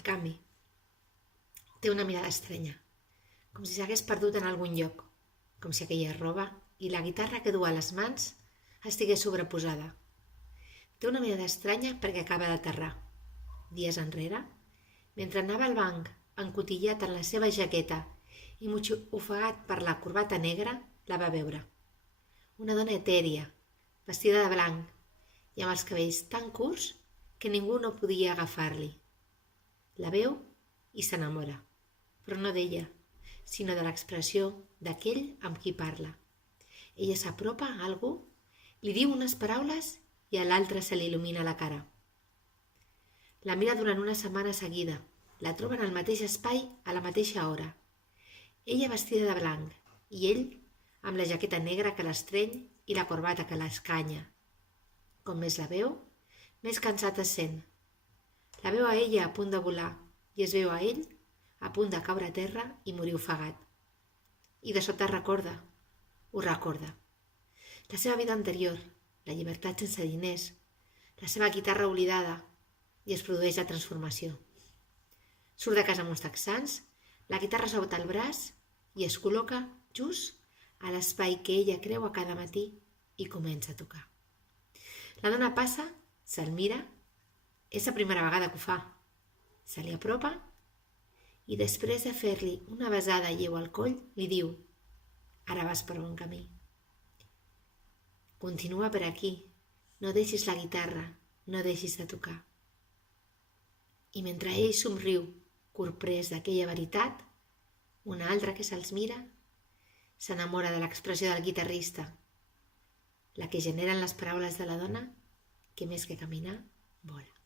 En canvi, té una mirada estranya, com si s'hagués perdut en algun lloc, com si aquella roba i la guitarra que du a les mans estigués sobreposada. Té una mirada estranya perquè acaba d'aterrar. Dies enrere, mentre anava al banc, encotillat en la seva jaqueta i mig ofegat per la corbata negra, la va veure. Una dona etèria, vestida de blanc i amb els cabells tan curts que ningú no podia agafar-li. La veu i s'enamora, però no d'ella, sinó de l'expressió d'aquell amb qui parla. Ella s'apropa a algú, li diu unes paraules i a l'altre se li il·lumina la cara. La mira durant una setmana seguida, la troba en el mateix espai a la mateixa hora. Ella vestida de blanc i ell amb la jaqueta negra que l'estreny i la corbata que l'escanya. Com més la veu, més cansat es sent. La veu a ella a punt de volar i es veu a ell a punt de caure a terra i morir ofegat. I de sobte ho recorda. La seva vida anterior, la llibertat sense diners, la seva guitarra oblidada, i es produeix la transformació. Surt de casa amb uns texans, la guitarra sota el braç i es col·loca just a l'espai que ella creu a cada matí i comença a tocar. La dona passa, se'l mira, és la primera vegada que ho fa. Se li apropa i després de fer-li una besada lleu al coll li diu: ara vas per bon camí. Continua per aquí, no deixis la guitarra, no deixis de tocar. I mentre ell somriu, corprès d'aquella veritat, una altra que se'ls mira s'enamora de l'expressió del guitarrista, la que generen les paraules de la dona que més que caminar, vola.